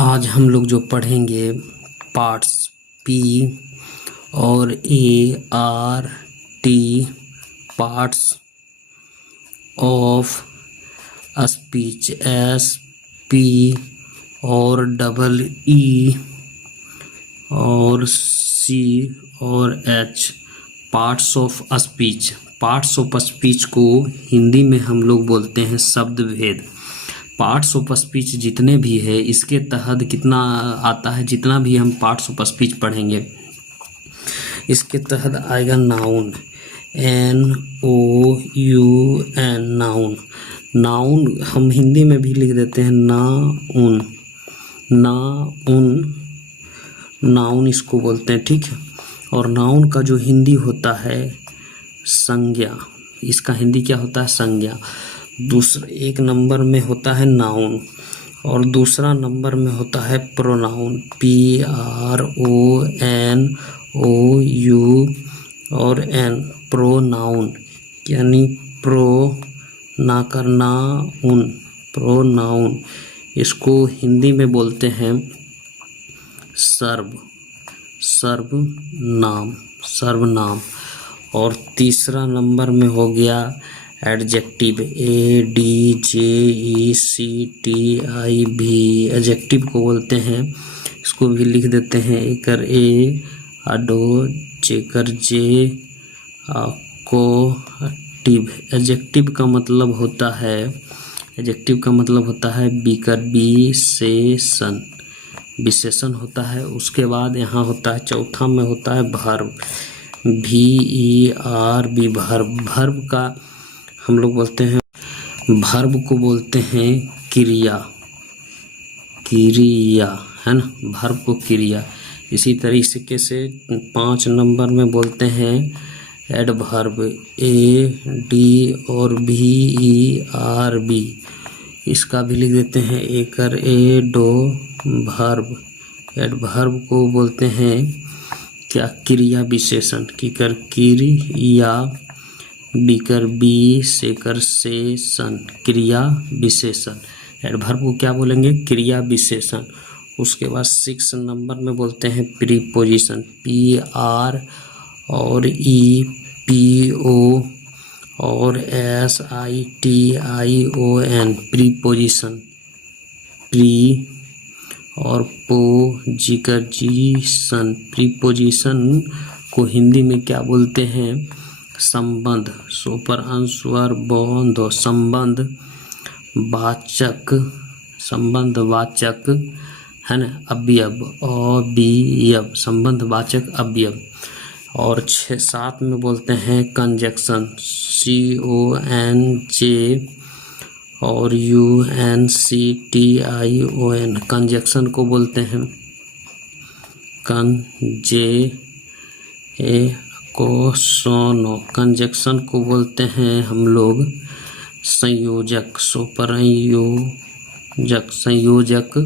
आज हम लोग जो पढ़ेंगे पार्ट्स पी और A R T parts of speech S P और डबल ई और सी और H parts of speech. Parts of speech को हिंदी में हम लोग बोलते हैं शब्द भेद। पार्ट्स ऑफ स्पीच जितने भी है इसके तहत कितना आता है, जितना भी हम पार्ट्स ऑफ स्पीच पढ़ेंगे इसके तहत आएगा नाउन, NOUN नाउन। नाउन हम हिंदी में भी लिख देते हैं नाउन, नाउन इसको बोलते हैं, ठीक है। और नाउन का जो हिंदी होता है संज्ञा, इसका हिंदी क्या होता है संज्ञा। दूसरा एक नंबर में होता है नाउन और दूसरा नंबर में होता है प्रोनाउन, PRONOU और N प्रोनाउन, यानी प्रो ना करना उन, प्रोनाउन। इसको हिंदी में बोलते हैं सर्वनाम। और तीसरा नंबर में हो गया एडजेक्टिव, ADJECTIV। एडजेक्टिव को बोलते हैं, इसको भी लिख देते हैं एकर ए अडो जेकर जे को टिव। एडजेक्टिव का मतलब होता है बीकर विशेषण, विशेषण होता है। उसके बाद यहाँ होता है चौथा में होता है भर्ब, VERB भर्ब का हम लोग बोलते हैं, भर्ब को बोलते हैं क्रिया है ना, भर्ब को क्रिया। इसी तरीके से 5 नंबर में बोलते हैं एडवर्ब, AD और VERB। इसका भी लिख देते हैं एकर ए डो भर्ब। एडवर्ब को बोलते हैं क्या, क्रिया विशेषण, किकर क्रिया बीकर बी सेकर शेषण, क्रिया विशेषण। एडवर्ब को क्या बोलेंगे, क्रिया विशेषण। उसके बाद 6 नंबर में बोलते हैं प्रीपोजिशन, PR और EPO और SITION प्रीपोजिशन, प्री और पोजिशन। प्रीपोजिशन को हिंदी में क्या बोलते हैं, संबंध, सुपर अंशवर बंध, संबंध वाचक है ना, अवयव, संबंध वाचक अवयव। और 6-7 में बोलते हैं कंजक्शन, CONJ और UNCTION। कंजक्शन को बोलते हैं कंजक्शन को बोलते हैं हम लोग संयोजक, संयोजक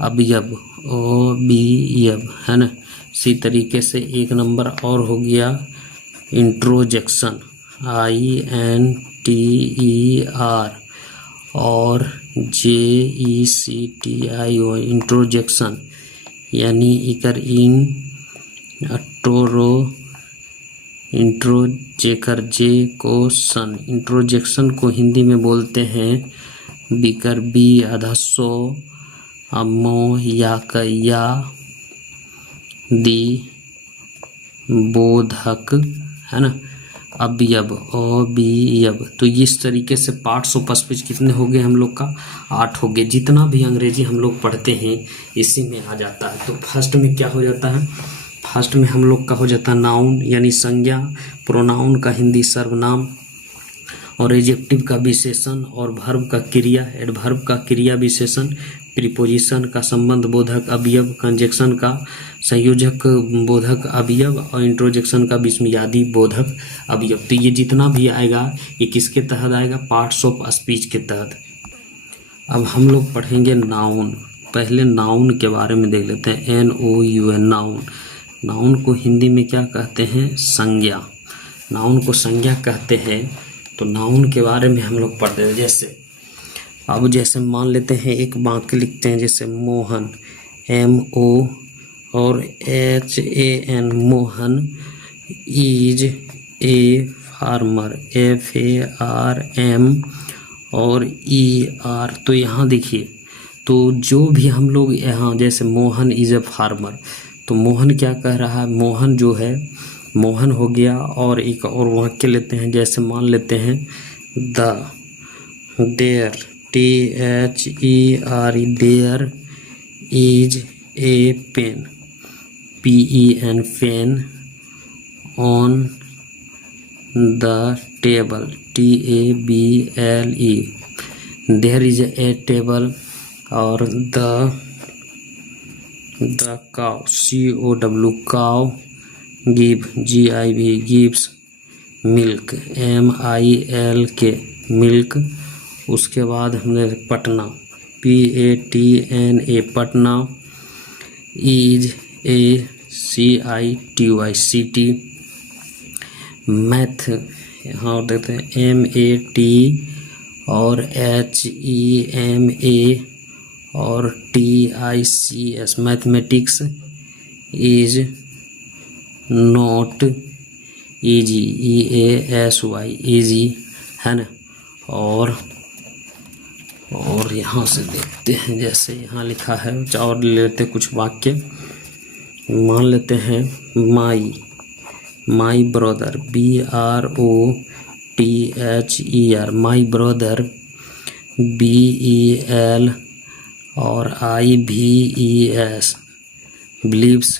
अवयव, अवयव है ना। इसी तरीके से एक नंबर और हो गया इंट्रोजेक्शन, INTER और JECTIO इंट्रोजेक्शन, यानी इकर इन इंट्रो जेकर जे को सन। इंट्रोजेक्शन को हिंदी में बोलते हैं बीकर बी अधसो अमो या कया दी बोधक है ना, अवयव अवयव। तो इस तरीके से पार्ट्स ऑफ स्पीच कितने हो गए हम लोग का, 8 हो गए। जितना भी अंग्रेजी हम लोग पढ़ते हैं इसी में आ जाता है। तो फर्स्ट में क्या हो जाता है, फर्स्ट में हम लोग का हो जाता है नाउन यानी संज्ञा, प्रोनाउन का हिंदी सर्वनाम और एडजेक्टिव का विशेषण और भर्ब का क्रिया, एडवर्ब का क्रिया विशेषण, प्रीपोजिशन का संबंध बोधक अवयव, कंजक्शन का संयोजक बोधक अवयव और इंट्रोजेक्शन का विस्मयादि बोधक अवयव। तो ये जितना भी आएगा ये किसके तहत आएगा, पार्ट्स ऑफ स्पीच के तहत। अब हम लोग पढ़ेंगे नाउन। पहले नाउन के बारे में देख लेते हैं, NOUN नाउन। नाउन को हिंदी में क्या कहते हैं, संज्ञा। नाउन को संज्ञा कहते हैं। तो नाउन के बारे में हम लोग पढ़ते हैं, जैसे अब जैसे मान लेते हैं एक वाक्य लिखते हैं, जैसे मोहन MO और HAN, Mohan is a farmer FARM और ER। तो यहाँ देखिए, तो जो भी हम लोग यहाँ जैसे मोहन इज ए फार्मर, तो मोहन क्या कह रहा है, मोहन जो है मोहन हो गया। और एक और वाक्य लेते हैं, जैसे मान लेते हैं there THERE, there is a pen PEN, pen on the table TABLE, there is a table. और the cow COW, cow give GIV, gives milk MILK, milk. उसके बाद हमने Patna PATNA, Patna is a CITY, city. Math यहाँ देखते हैं MAT और HEMA और TICS, mathematics is not easy EASY, easy है ना। और यहाँ से देखते हैं, जैसे यहाँ लिखा है, और लेते कुछ वाक्य। मान लेते हैं my brother BROTHER, my brother BEL और IVES, believes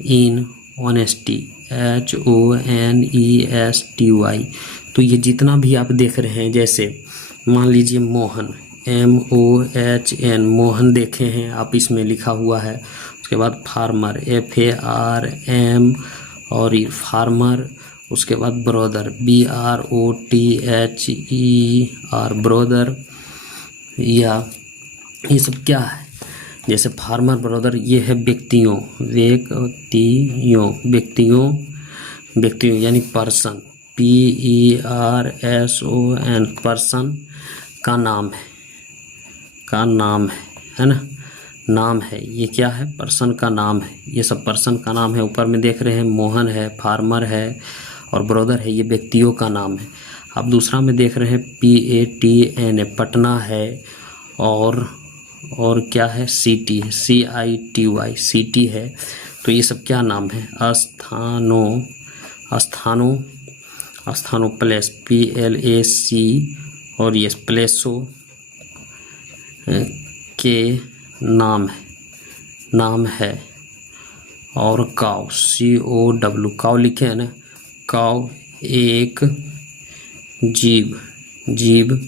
in honesty HONESTY। तो ये जितना भी आप देख रहे हैं, जैसे मान लीजिए मोहन MOHN, मोहन देखे हैं आप, इसमें लिखा हुआ है। उसके बाद फार्मर FARM और ये फार्मर। उसके बाद ब्रदर BROTHER, ब्रदर। या ये सब क्या है, जैसे फार्मर ब्रदर, ये है व्यक्तियों यानी पर्सन PERSON, पर्सन का नाम है ना, नाम है। ये क्या है, पर्सन का नाम है। ये सब पर्सन का नाम है। ऊपर में देख रहे हैं मोहन है, फार्मर है और ब्रदर है, ये व्यक्तियों का नाम है। अब दूसरा में देख रहे हैं PATNA, पटना है। और क्या है, सिटी है CITY, सिटी है। तो ये सब क्या नाम है, स्थानों प्लेस PLAC और ये प्लेसों के नाम है। और काउ COW, काउ लिखे हैं ना, काउ एक जीव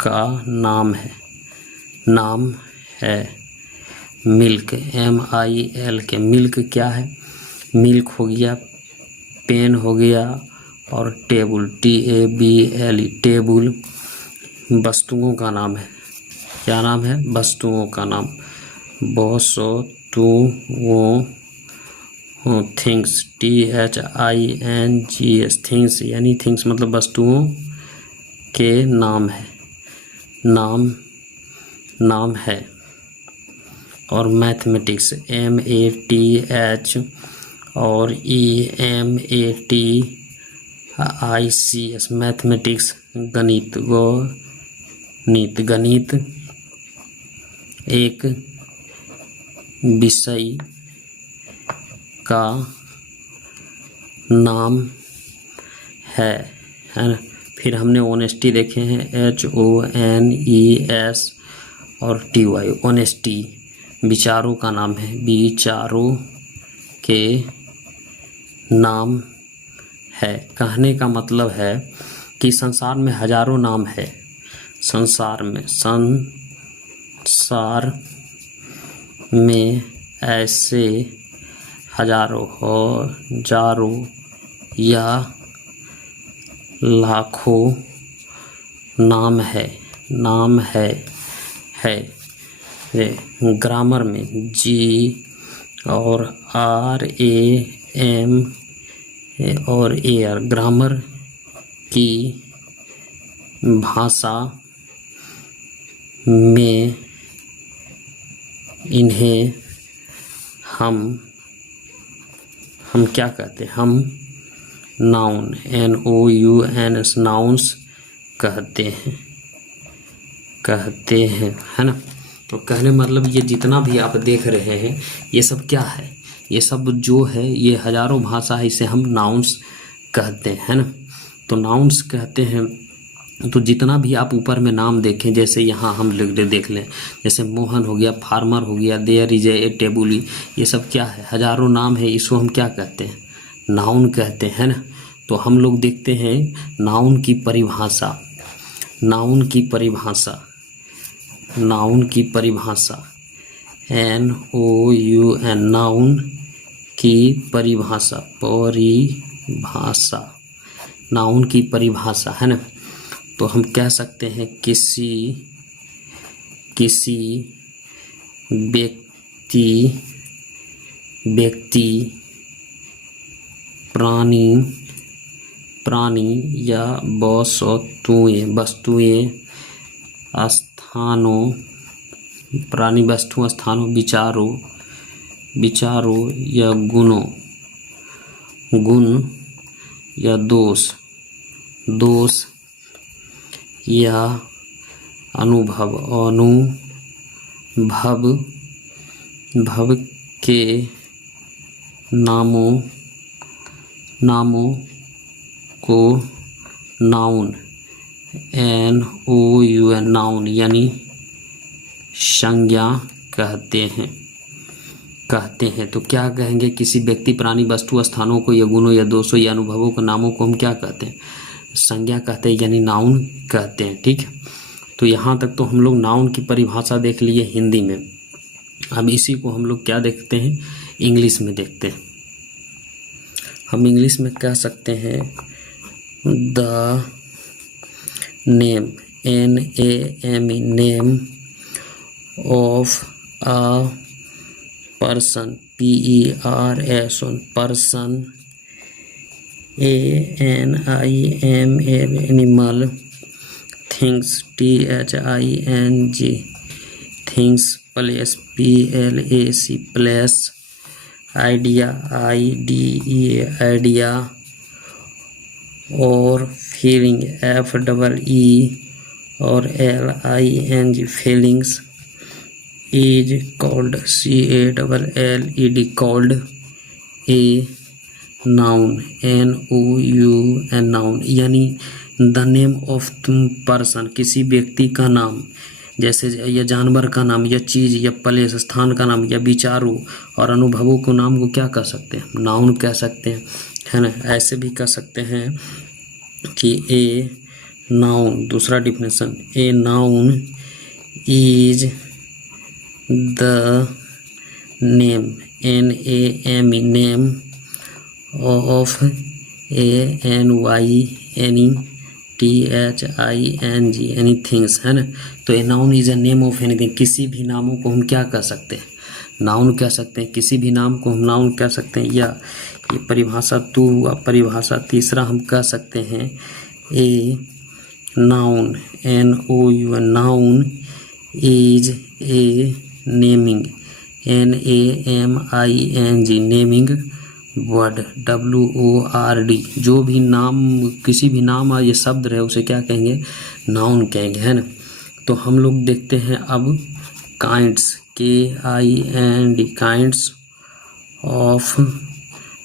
का नाम है। मिल्क MILK, मिल्क क्या है, मिल्क हो गया, पेन हो गया और टेबल TABLE, टेबल वस्तुओं का नाम है। क्या नाम है, वस्तुओं का नाम। थिंग्स THINGS, थिंग्स यानी थिंग्स मतलब वस्तुओं के नाम है। और मैथमेटिक्स MATH और EMATICS, मैथमेटिक्स गणित एक विषय का नाम है ना। फिर हमने ऑनेस्टी देखे हैं HONESTY, ऑनेस्टी विचारों का नाम है, विचारों के नाम है। कहने का मतलब है कि संसार में हजारों नाम है, संसार में ऐसे हजारों या लाखों नाम है। ग्रामर में G और RAM और AR, ग्रामर की भाषा में इन्हें हम क्या कहते हैं? हम नाउन, NOUNS नाउन्स कहते हैं, है ना। तो कहने मतलब ये जितना भी आप देख रहे हैं ये सब क्या है? ये सब जो है ये हजारों भाषा है, इसे हम नाउन्स कहते हैं, है ना। तो नाउन्स कहते हैं। तो जितना भी आप ऊपर में नाम देखें, जैसे यहाँ हम देख लें, जैसे मोहन हो गया, फार्मर हो गया, देयर इज ए टेबुल, ये सब क्या है? हजारों नाम है, इसको हम क्या कहते हैं? नाउन कहते हैं ना। तो हम लोग देखते हैं नाउन की परिभाषा, NOUN की परिभाषा नाउन की परिभाषा नाउन की परिभाषा है ना। तो हम कह सकते हैं किसी व्यक्ति प्राणी या वस्तुएं स्थानों, प्राणी वस्तुओं स्थानों, विचारों या गुण या दोष या अनुभव के नामों को नाउन, NOUN नाउन यानी संज्ञा कहते हैं। तो क्या कहेंगे? किसी व्यक्ति, प्राणी, वस्तु, स्थानों को या गुणों या दोषों या अनुभवों के नामों को हम क्या कहते हैं? संज्ञा कहते हैं, यानी नाउन कहते हैं। ठीक, तो यहाँ तक तो हम लोग नाउन की परिभाषा देख लिए हिंदी में। अब इसी को हम लोग क्या देखते हैं? इंग्लिश में देखते हैं। हम इंग्लिश में कह सकते हैं the name, NAME name of a person, PERSON person, ANIMAL animal, things, THING things, place, PLAC place, idea, IDEA idea, और फीलिंग, FEE और LING feelings, is called, CALLED called, a noun, NOUN noun यानी the name of person, किसी व्यक्ति का नाम, जैसे या जानवर का नाम, या चीज़, या प्लेस, स्थान का नाम, या विचारों और अनुभवों को नाम को क्या कह सकते हैं? नाउन कह सकते हैं, है ना। ऐसे भी कह सकते हैं कि ए नाउन, दूसरा definition, a noun is the name, NAME name of ANYTHING एनीथिंग्स, है ना। तो a noun is a name of anything, किसी भी नामों को हम क्या कह सकते हैं? नाउन कह सकते हैं। किसी भी नाम को हम नाउन कह सकते हैं। या ये परिभाषा 2 हुआ। परिभाषा तीसरा हम कह सकते हैं a noun, NOUN noun is a naming, NAMING naming word, WORD, जो भी नाम, किसी भी नाम ये शब्द रहे उसे क्या कहेंगे? नाउन कहेंगे, है ना। तो हम लोग देखते हैं अब kinds, KIND kinds of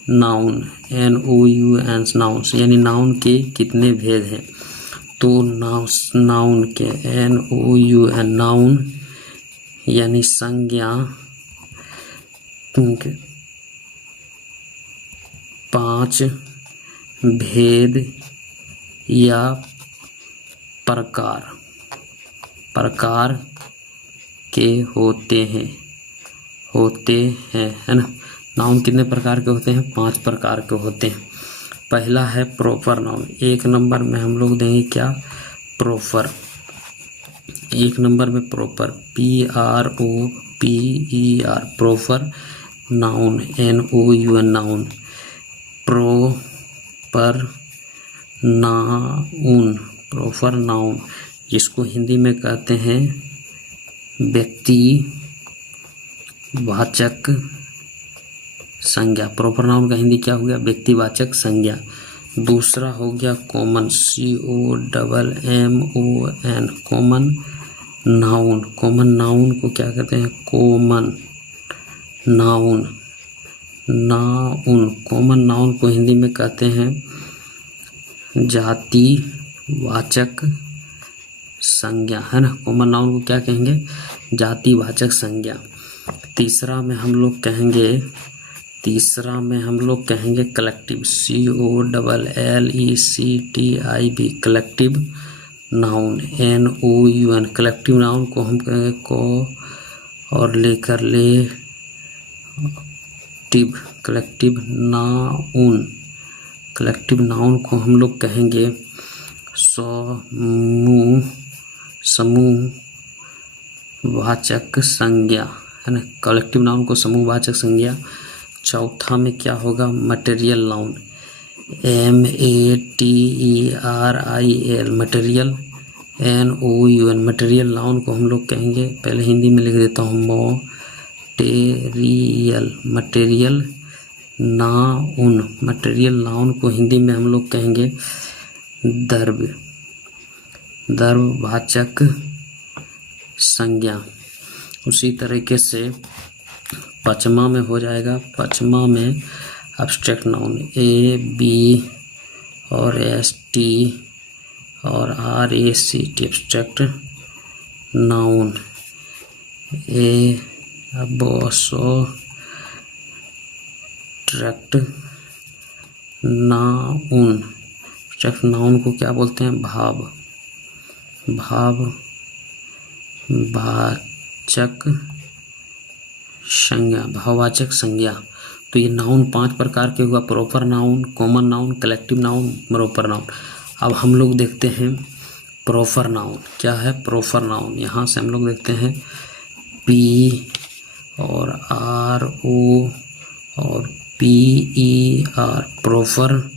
noun, NOUNS nouns यानी नाउन के कितने भेद हैं? तो नाउन के NOUN नाउन यानी संज्ञा 5 भेद या प्रकार के होते हैं, है ना। नाउन कितने प्रकार के होते हैं? 5 प्रकार के होते हैं। पहला है प्रॉपर नाउन। 1 नंबर में हम लोग देंगे क्या? प्रॉपर। 1 नंबर में proper, PROPER proper noun, NOUN noun. Proper noun, जिसको हिंदी में कहते हैं व्यक्तिवाचक संज्ञा। प्रॉपर नाउन का हिंदी क्या हो गया? व्यक्तिवाचक संज्ञा। दूसरा हो गया common, COMMON, common noun. Common noun को क्या कहते हैं? Common noun. कॉमन नाउन को हिंदी में कहते हैं जातिवाचक संज्ञा, है ना। कॉमन नाउन को क्या कहेंगे? जातिवाचक संज्ञा। तीसरा में हम लोग कहेंगे collective, COLLECTIV, collective noun. NOUN, collective noun को हम कहेंगे को और लेकर ले टिव, कलेक्टिव नाउन। कलेक्टिव नाउन को हम लोग कहेंगे समूहवाचक संज्ञा, है ना। कलेक्टिव नाउन को समूहवाचक संज्ञा। चौथा में क्या होगा? Material noun, MATERIAL, material. NOUN, material noun को हम लोग कहेंगे, पहले हिंदी में लिख देता हूँ, मटेरियल नाउन। मटेरियल नाउन को हिंदी में हम लोग कहेंगे द्रव्यवाचक संज्ञा। उसी तरीके से पचमा में हो जाएगा। पचमा में एब्स्ट्रैक्ट नाउन, AB और ST और RACT, abstract noun. Abstract noun. Abstract noun को क्या बोलते हैं? भाववाचक संज्ञा। तो ये नाउन 5 प्रकार के हुआ, proper noun, common noun, collective noun, proper noun. अब हम लोग देखते हैं प्रॉपर नाउन क्या है। प्रॉपर नाउन यहाँ से हम लोग देखते हैं P और RO और PER, प्रॉपर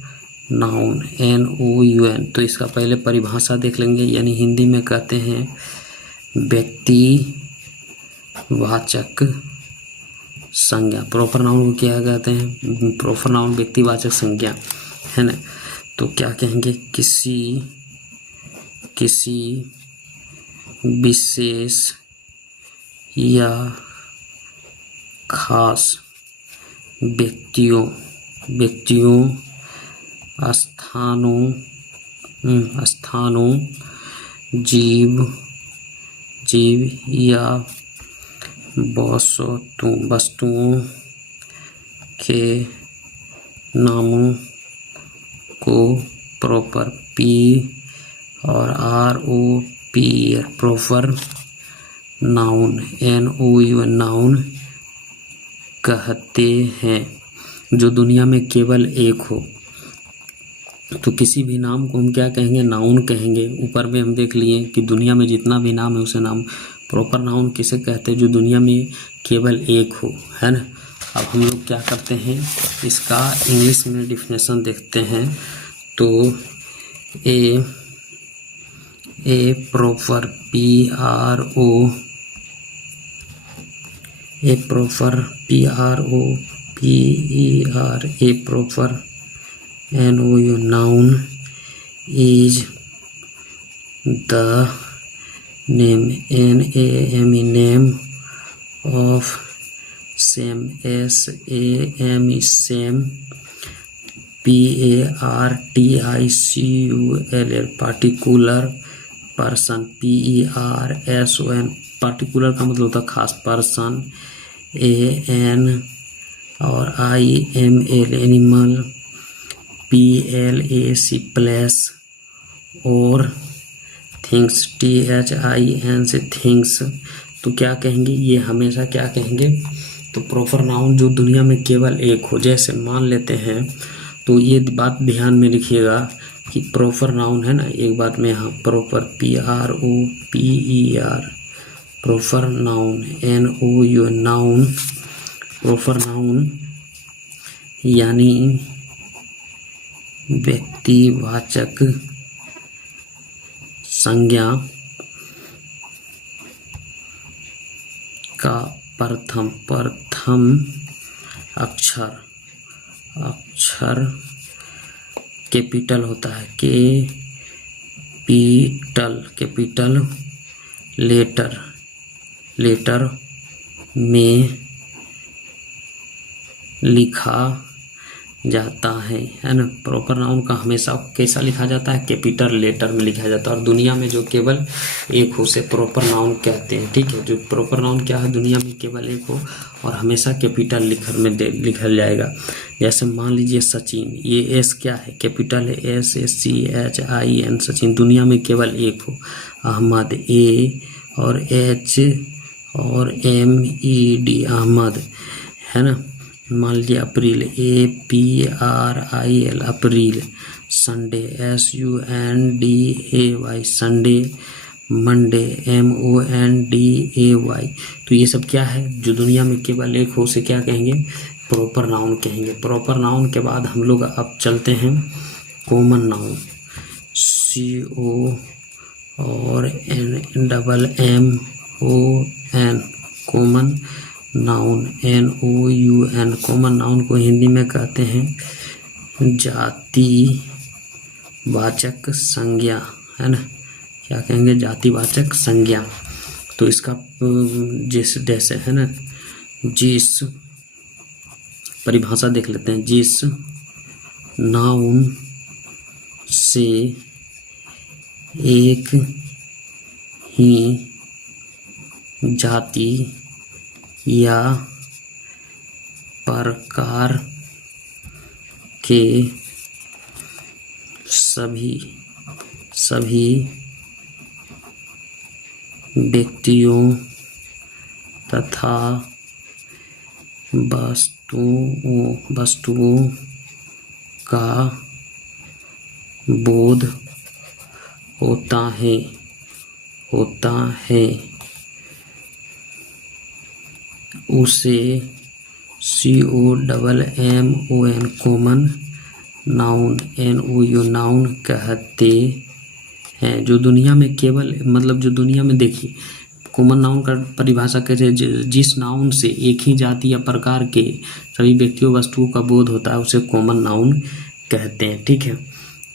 नाउन। NOUN, तो इसका पहले परिभाषा देख लेंगे, यानी हिंदी में कहते हैं व्यक्तिवाचक संज्ञा। प्रॉपर नाउन को क्या कहते हैं? प्रॉपर नाउन व्यक्तिवाचक संज्ञा, है ना। तो क्या कहेंगे? किसी विशेष या खास व्यक्तियों, स्थानों, जीव या वस्तुओं के नामों को प्रॉपर, P और RO P, proper noun. NOUN, noun कहते हैं जो दुनिया में केवल एक हो। तो किसी भी नाम को हम क्या कहेंगे? नाउन कहेंगे। ऊपर में हम देख लिए कि दुनिया में जितना भी नाम है उसे नाम। प्रॉपर नाउन किसे कहते हैं? जो दुनिया में केवल एक हो, है ना। अब हम लोग क्या करते हैं? इसका इंग्लिश में डिफिनेशन देखते हैं। तो a proper PROPER, a proper NOUN, noun is the name, NAME, name of same, SAME, same, PARTICULL, particular person, PERSON, particular का मतलब होता है खास, person, AN और IML, animal, PLAC, place और things, THINGS, things। तो क्या कहेंगे? ये हमेशा क्या कहेंगे? तो प्रॉपर नाउन जो दुनिया में केवल एक हो। जैसे मान लेते हैं, तो ये बात ध्यान में रखिएगा कि प्रॉपर नाउन है ना, एक बात में यहाँ proper PROPER, proper noun, NOUN, noun. Proper noun यानी व्यक्तिवाचक संज्ञा का प्रथम अक्षर कैपिटल होता है। कैपिटल लेटर में लिखा जाता है ना। प्रॉपर नाउन का हमेशा कैसा लिखा जाता है? कैपिटल लेटर में लिखा जाता है। और दुनिया में जो केवल एक हो उसे प्रॉपर नाउन कहते हैं। ठीक है, जो प्रॉपर नाउन क्या है, दुनिया में केवल एक हो और हमेशा कैपिटल लिखा जाएगा। जैसे मान लीजिए सचिन, ये एस क्या है? कैपिटल है, SACHIN सचिन, दुनिया में केवल एक हो। अहमद, A और H और MED अहमद, है ना। मान लीजिए April, APRIL April. Sunday, SUNDAY Sunday. Monday, MONDAY। तो ये सब क्या है? जो दुनिया में केवल एक हो उसे क्या कहेंगे? प्रॉपर नाउन कहेंगे। प्रॉपर नाउन के बाद हम लोग अब चलते हैं कॉमन नाउन। CO और NMMON common noun, NOUN। Common noun को हिंदी में कहते हैं जातिवाचक संज्ञा, है ना। क्या कहेंगे? जातिवाचक संज्ञा। तो इसका जैसे है ना, जिस परिभाषा देख लेते हैं। जिस नाउन से एक ही जाति या प्रकार के सभी व्यक्तियों तथा वस्तुओं का बोध होता है उसे COMMON common noun, NOUN noun कहते हैं। जो दुनिया में केवल, मतलब जो दुनिया में देखिए कॉमन नाउन का परिभाषा कैसे है? जिस नाउन से एक ही जाति या प्रकार के सभी व्यक्तियों वस्तुओं का बोध होता है उसे कॉमन नाउन कहते हैं। ठीक है,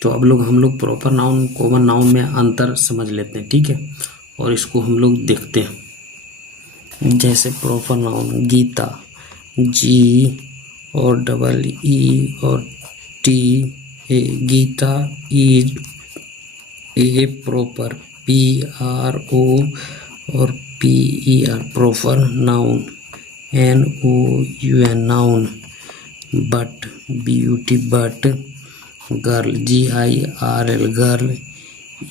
तो अब हम लोग प्रॉपर नाउन कॉमन नाउन में अंतर समझ लेते हैं। ठीक है, और इसको हम लोग देखते हैं। जैसे प्रॉपर नाउन गीता, G और EE और TA, Geeta is a proper, PRO और PER proper noun, NOUN noun. But, beauty but, girl, GIRL girl,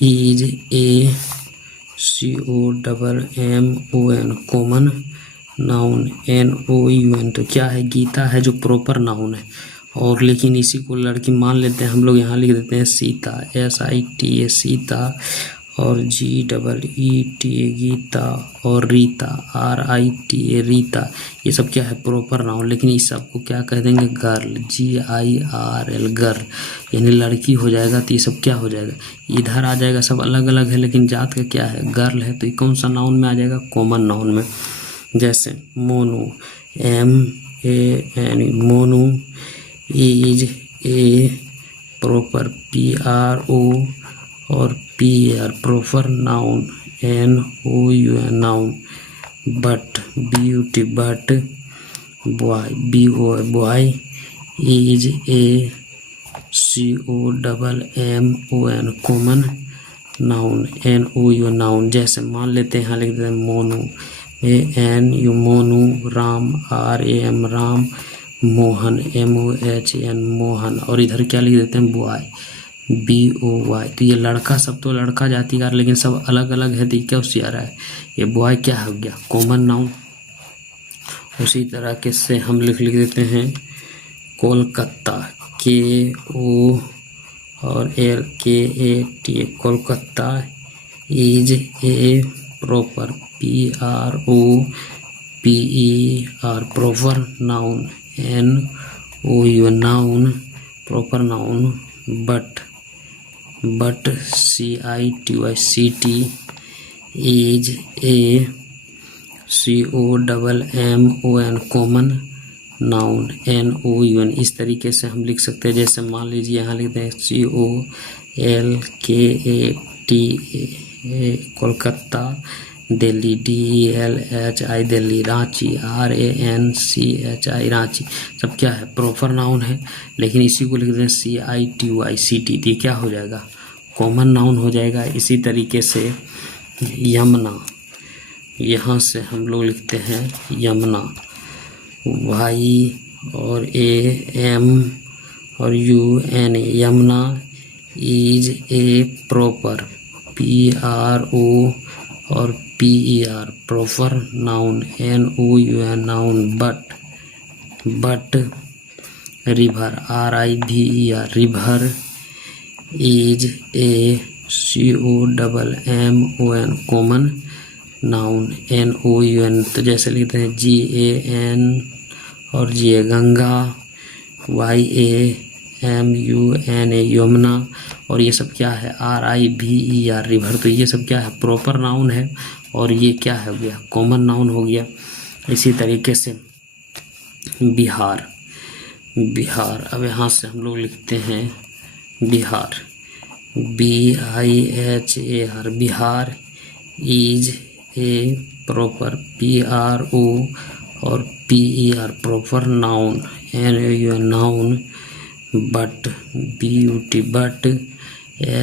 is a COMMON common noun, NOUN। तो क्या है? गीता है जो प्रॉपर नाउन है, और लेकिन इसी को लड़की मान लेते हैं हम लोग। यहाँ लिख देते हैं सीता, SITA सीता, और GEETA गीता, और रीता, RITA रीता। ये सब क्या है? Proper noun. लेकिन इस सबको क्या कह देंगे? गर्ल, GIRL गर्ल, यानी लड़की हो जाएगा। तो ये सब क्या हो जाएगा? इधर आ जाएगा। सब अलग अलग है लेकिन जात का क्या है? गर्ल है। तो ये कौन सा नाउन में आ जाएगा? कॉमन नाउन में। जैसे Monu, MAN Monu, is a proper, PRO और PER proper noun, NOUN noun. But, beauty but, boy, BOY boy, is a COMMON common noun, NOUN noun. जैसे मान लेते हैं, यहाँ लिख देते हैं Monu, ANU Monu, Ram, RAM Ram, Mohan, MOHN Mohan, और इधर क्या लिख देते हैं? Boy, BOY। तो ये लड़का, सब तो लड़का जाति का, लेकिन सब अलग अलग है। तो क्या उससे आ रहा है? ये बॉय क्या हो गया? Common noun. उसी तरह के से हम लिख देते हैं कोलकाता, KO और LKATA Kolkata, is a proper, PRO PER proper noun, NOUN noun proper noun. But, CITY city, is a COMMON common noun NOUN। इस तरीके से हम लिख सकते हैं। जैसे मान लीजिए यहाँ लिखते हैं COLKATA Kolkata, Delhi DELHI Delhi, Ranchi RANCHI Ranchi. सब क्या है? प्रॉपर नाउन है। लेकिन इसी को लिखते हैं CITY ये क्या हो जाएगा? कॉमन नाउन हो जाएगा। इसी तरीके से यमुना, यहाँ से हम लोग लिखते हैं यमुना, Y और AM और UN, Yamuna is a proper, PRO और PER proper noun, NOUN noun. But river RIVER river is a COMMON common noun NOUN। तो जैसे लिखते हैं GAN और GA गंगा, YAMUNA यमुना, और ये सब क्या है? RIVER river. तो ये सब क्या है? प्रॉपर नाउन है और ये क्या हो गया? कॉमन नाउन हो गया। इसी तरीके से बिहार, अब यहाँ से हम लोग लिखते हैं Bihar, BIHAR Bihar is a proper, PRO और PER proper noun, NOUN noun. But but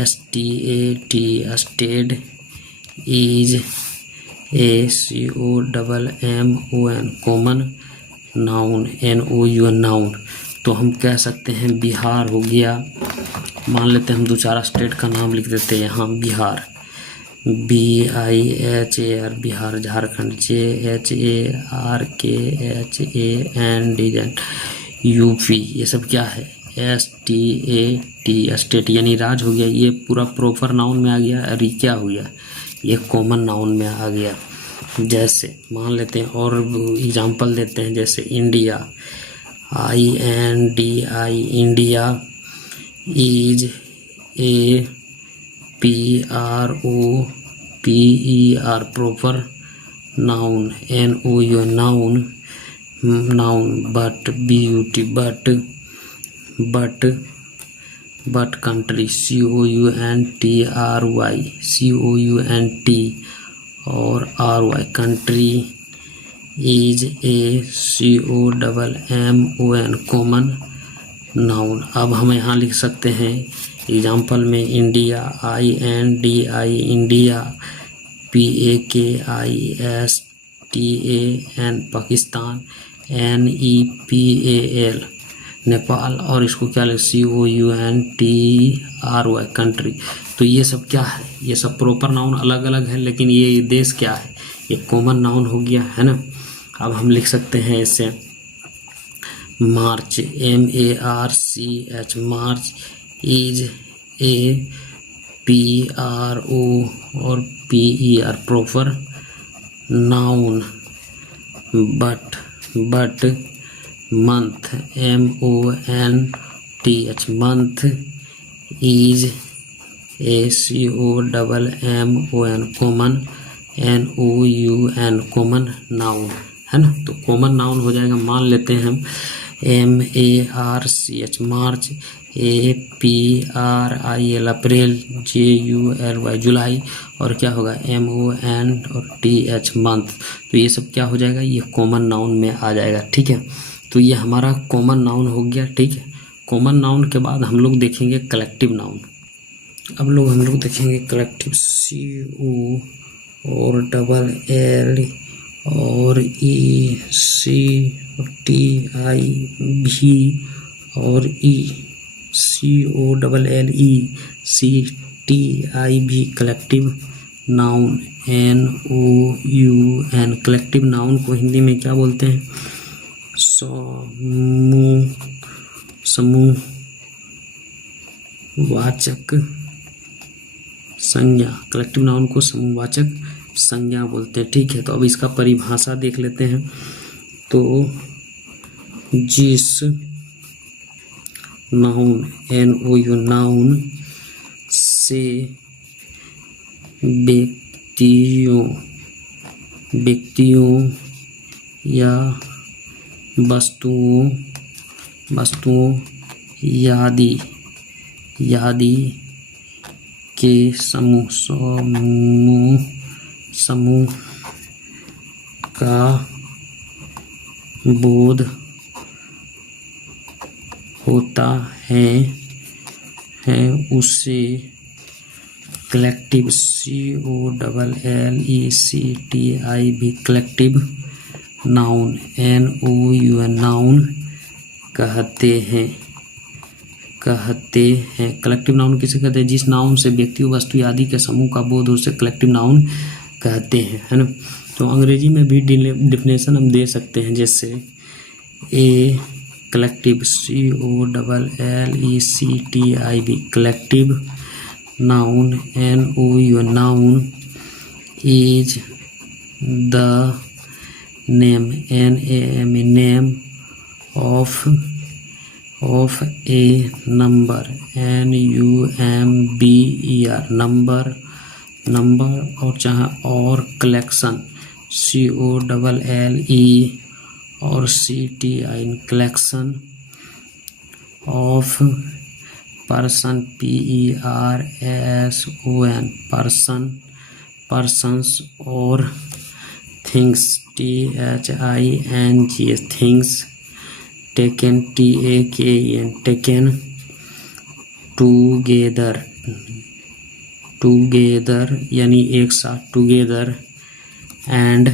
STAT state is a COMMON common noun NOUN noun. तो हम कह सकते हैं बिहार हो गया। मान लेते हैं हम 2-4 स्टेट का नाम लिख देते हैं यहाँ। Bihar BIHAR Bihar, Jharkhand JHARKHAN UP, ये सब क्या है? STAT स्टेट यानी राज हो गया। ये पूरा प्रॉपर नाउन में आ गया। और ये क्या हो गया? ये कॉमन नाउन में आ गया। जैसे मान लेते हैं और एग्जांपल देते हैं। जैसे India INDI India is a PROPER proper noun NOUN noun. But but country COUNT और RY country is a COMMON common noun. अब हम यहाँ लिख सकते हैं एग्जाम्पल में India INDI India, PAKISTAN Pakistan, NEPAL Nepal, और इसको क्या लिख COUNTRY कंट्री। तो ये सब क्या है? ये सब प्रॉपर नाउन अलग अलग है, लेकिन ये देश क्या है? ये कॉमन नाउन हो गया है ना। अब हम लिख सकते हैं इसे मार्च MARCH March is a PRO और PER proper noun. But month MONTH month is a COMMON common NOUN common noun, है ना। तो कॉमन नाउन हो जाएगा। मान लेते हैं हम MARCH मार्च, APRIL अप्रैल, JULY जुलाई, और क्या होगा? MON और TH मंथ। तो ये सब क्या हो जाएगा? ये कॉमन नाउन में आ जाएगा। ठीक है, तो ये हमारा कॉमन नाउन हो गया। ठीक है, कॉमन नाउन के बाद हम लोग देखेंगे कलेक्टिव नाउन। अब हम लोग देखेंगे कलेक्टिव CO और LL और EC और TI भी और COLLECTI भी collective noun NOUN। Collective noun को हिंदी में क्या बोलते हैं? समूहवाचक संज्ञा। कलेक्टिव नाउन को समूहवाचक संज्ञा बोलते हैं। ठीक है, तो अब इसका परिभाषा देख लेते हैं। तो जिस नाउन NOUN नाउन से व्यक्तियों व्यक्तियों या वस्तुओं यादि के समूह का बोध होता है उसे collective COLLECTIV collective noun NOUN कहते हैं। कलेक्टिव नाउन किसे कहते हैं? जिस नाउन से व्यक्तियों वस्तु आदि के समूह का बोध हो उसे कलेक्टिव नाउन कहते हैं, है ना। तो अंग्रेजी में भी डिफिनेशन हम दे सकते हैं, जैसे a collective COLLECTIV collective noun NOUN is the name name of a number NUMBER number और collection COLLE और CTI collection of person PERSON persons और things THINGS things taken TAKEN taken together यानी एक साथ together and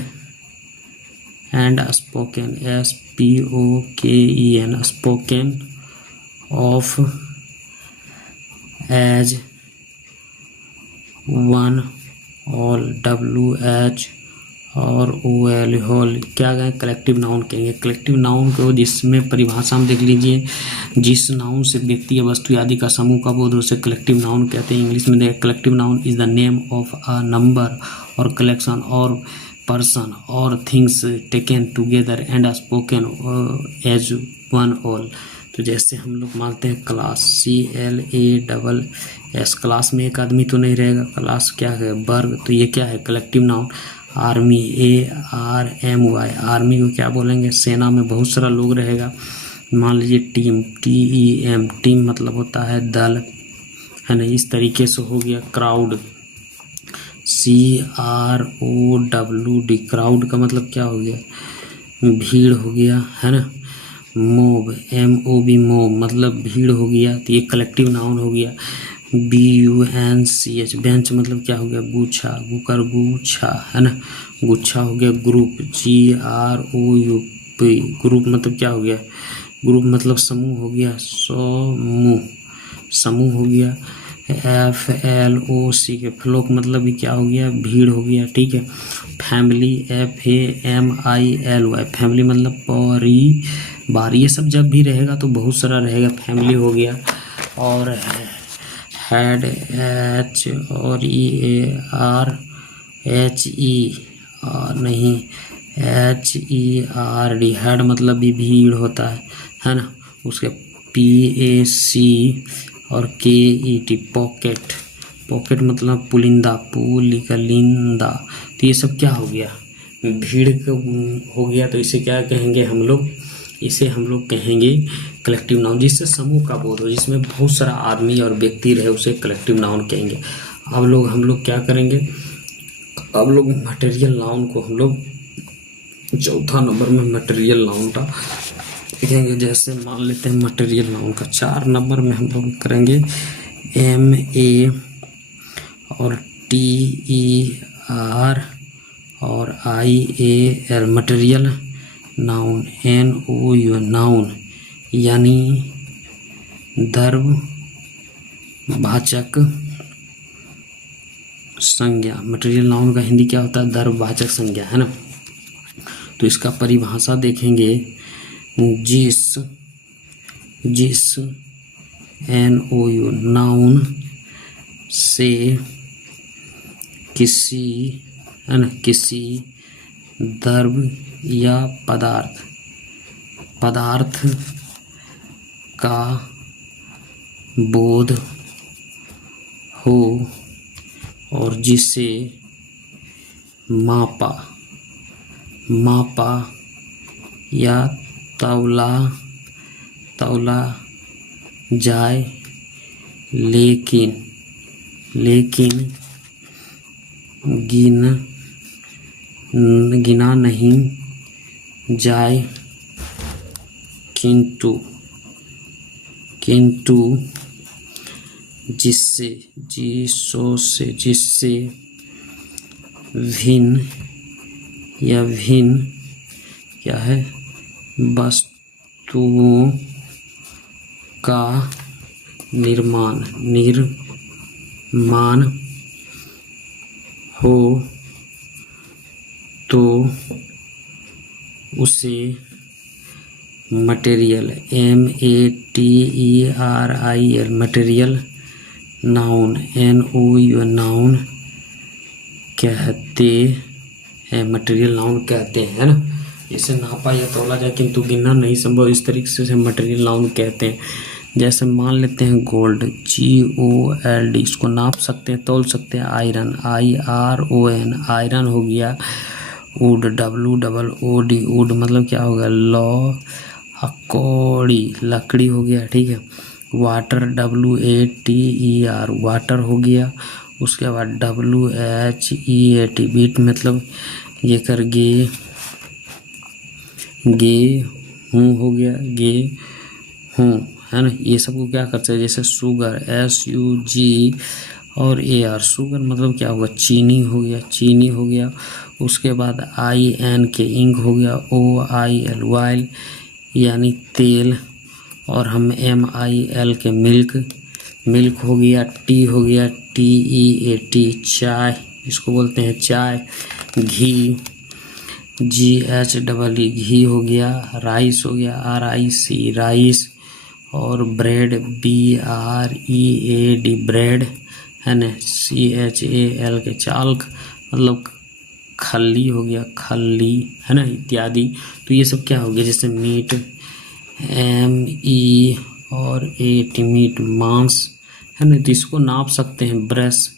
spoken SPOKEN spoken of as one all WH और OL whole क्या कहें? Collective noun कहेंगे। कलेक्टिव नाउन को जिसमें परिभाषा में देख लीजिए, जिस नाउन से व्यक्ति या वस्तु आदि का समूह का बोध उसे कलेक्टिव नाउन कहते हैं। इंग्लिश में देखें, collective noun is the name of a number और कलेक्शन और पर्सन और things taken together and spoken as one all. तो जैसे हम लोग मानते हैं क्लास CLASS, क्लास में एक आदमी तो नहीं रहेगा, क्लास क्या है? वर्ग। तो ये क्या है? Collective noun. Army ARMY, army को क्या बोलेंगे? सेना में बहुत सारा लोग रहेगा। मान लीजिए टीम TEM, टीम मतलब होता है दल, है ना। इस तरीके से हो गया क्राउड CROWD, क्राउड का मतलब क्या हो गया? भीड़ हो गया, है ना। मोब MOB मोब मतलब भीड़ हो गया, तो ये कलेक्टिव नाउन हो गया। BUNCH बेंच मतलब क्या हो गया? गुच्छा, गुच्छा, है ना। गुच्छा हो गया। ग्रुप GROUP, ग्रुप मतलब क्या हो गया? ग्रुप मतलब समूह हो गया। समूह हो गया। FLOC के फ्लोक मतलब भी क्या हो गया? भीड़ हो गया, ठीक है। फैमिली FAMILY, फैमिली मतलब परिवार। ये सब जब भी रहेगा तो बहुत सारा रहेगा, फैमिली हो गया। और हेड H और नहीं HERD, हेड मतलब भी भीड़ होता है ना। उसके PAC और KET पॉकेट मतलब पुलिंदा, पुलिंदा। तो ये सब क्या हो गया? भीड़ हो गया। तो इसे क्या कहेंगे हम लोग? इसे हम लोग कहेंगे कलेक्टिव नाउन। जिससे समूह का बोध हो, जिसमें बहुत सारा आदमी और व्यक्ति रहे, उसे कलेक्टिव नाउन कहेंगे। अब हम लोग क्या करेंगे? अब लोग मटेरियल नाउन को हम लोग चौथा नंबर में मटेरियल नाउन का देखेंगे। जैसे मान लेते हैं मटेरियल नाउन का 4 नंबर में हम लोग करेंगे MA और TER और IAL material noun NOUN noun यानी द्रव्यवाचक संज्ञा। मटेरियल नाउन का हिंदी क्या होता है? द्रव्यवाचक संज्ञा, है ना। तो इसका परिभाषा देखेंगे, जिस NOUN नाउन से किसी द्रव्य या पदार्थ का बोध हो और जिसे मापा मापा या तौला जाए, लेकिन गिना नहीं जाए, किंतु जिससे भिन्न क्या है, वस्तुओं का निर्माण हो तो उसे material MATERIAL material noun noun कहते हैं, मटेरियल नाउन कहते हैं, है ना। इसे नापा या तौला जाए किंतु गिनना नहीं संभव, इस तरीके से मटेरियल नाउन कहते हैं। जैसे मान लेते हैं गोल्ड GOLD, इसको नाप सकते हैं, तौल सकते हैं। आयरन IRON आयरन हो गया। वुड WOOD वुड मतलब क्या होगा, लकड़ी हो गया, ठीक है। वाटर WATER वाटर हो गया। उसके बाद WHEAT बीट मतलब ये कर गे हूँ हो गया, गे हूँ, है ना। ये सबको क्या करते हैं, जैसे शुगर SUG और AR शुगर मतलब क्या होगा, चीनी हो गया। उसके बाद IN के इंक हो गया। OIL ऑयल यानी तेल, और हम MIL के मिल्क हो गया। टी हो गया TEAT चाय, इसको बोलते हैं चाय। घी GHEE घी हो गया। राइस हो गया RIC राइस। और ब्रेड BREAD ब्रेड, है ना। CHAL के चाल्क मतलब खल्ली हो गया, खल्ली, है ना, इत्यादि। तो ये सब क्या हो गया, जैसे मीट MEAT मीट मांस, है ना। तो इसको नाप सकते हैं। ब्रश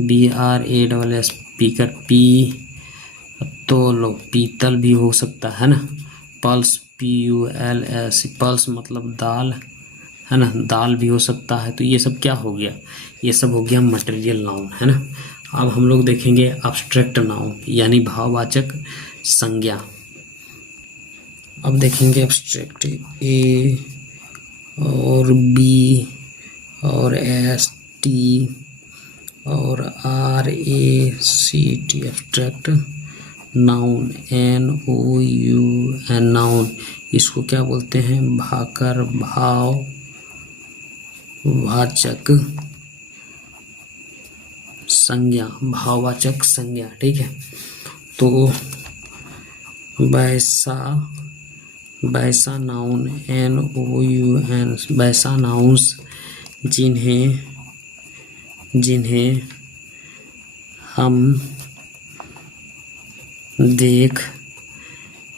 BRASS स्पीकर तोलो पीतल भी हो सकता है ना। पल्स PULS पल्स मतलब दाल, है ना, दाल भी हो सकता है। तो ये सब क्या हो गया, ये सब हो गया मटेरियल नाउन, है ना। अब हम लोग देखेंगे अब्स्ट्रैक्ट नाउन यानी भाववाचक संज्ञा। अब देखेंगे अब्स्ट्रैक्ट A और B और ST और RACT abstract noun NOUN noun, इसको क्या बोलते हैं, भाववाचक संज्ञा, ठीक है। तो वैसा नाउन NOUN वैसा नाउन्स जिन्हें हम देख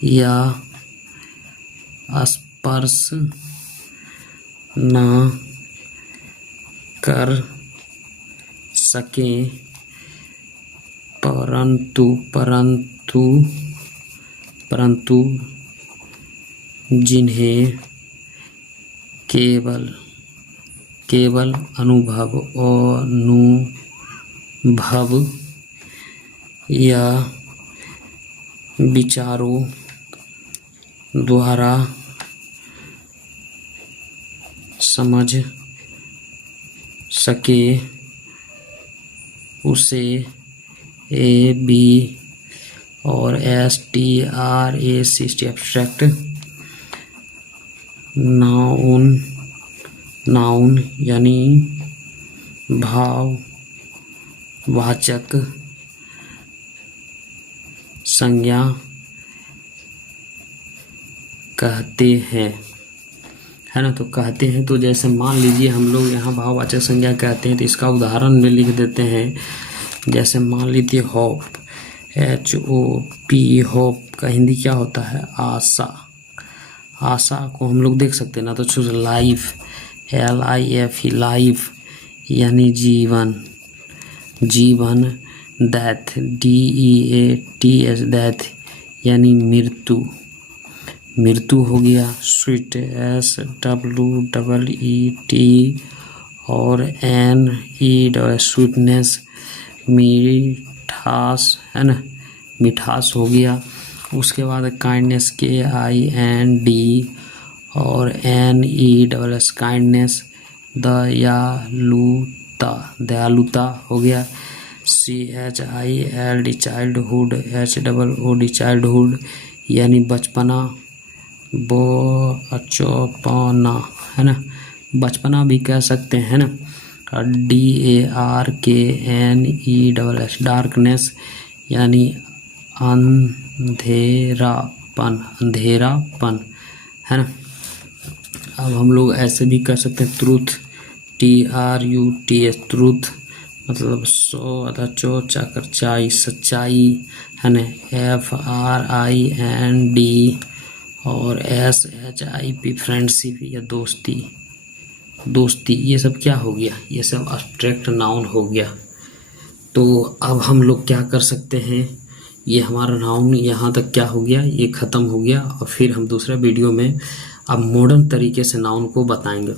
या स्पर्श ना कर सकें, परंतु जिन्हें केवल अनुभव या विचारों द्वारा समझ सके, उसे AB और STRACT एब्स्ट्रैक्ट नाउन यानी भाववाचक संज्ञा कहते हैं, है ना। तो कहते हैं, तो जैसे मान लीजिए हम लोग यहाँ भाववाचक संज्ञा कहते हैं, तो इसका उदाहरण में लिख देते हैं। जैसे मान लीजिए होप HOP होप का हिंदी क्या होता है, आशा को हम लोग देख सकते हैं ना। तो लाइफ LIFE लाइफ यानी जीवन। डेथ DEATH डेथ यानी मृत्यु, मृत्यु हो गया। स्वीट SWEET और NE स्वीटनेस, मीठास है ना, मिठास हो गया। उसके बाद काइंडनेस KIND और NESS काइंडनेस, दयालुता, दयालुता हो गया। CHILD चाइल्डहुड, HOOD चाइल्डहुड यानी बचपना, बचपना है ना, बचपना भी कह सकते हैं ना। और DARKNESS डार्कनेस यानी अंधेरापन, अंधेरापन है ना। अब हम लोग ऐसे भी कर सकते हैं ट्रूथ, TRUTH ट्रूथ मतलब सच्चाई, सच्चाई है ना। FRIEND और SHIP फ्रेंडशिप या दोस्ती, दोस्ती। ये सब क्या हो गया, ये सब एब्स्ट्रैक्ट नाउन हो गया। तो अब हम लोग क्या कर सकते हैं, ये हमारा नाउन यहाँ तक क्या हो गया, ये ख़त्म हो गया। और फिर हम दूसरा वीडियो में अब मॉडर्न तरीके से नाउन को बताएंगे।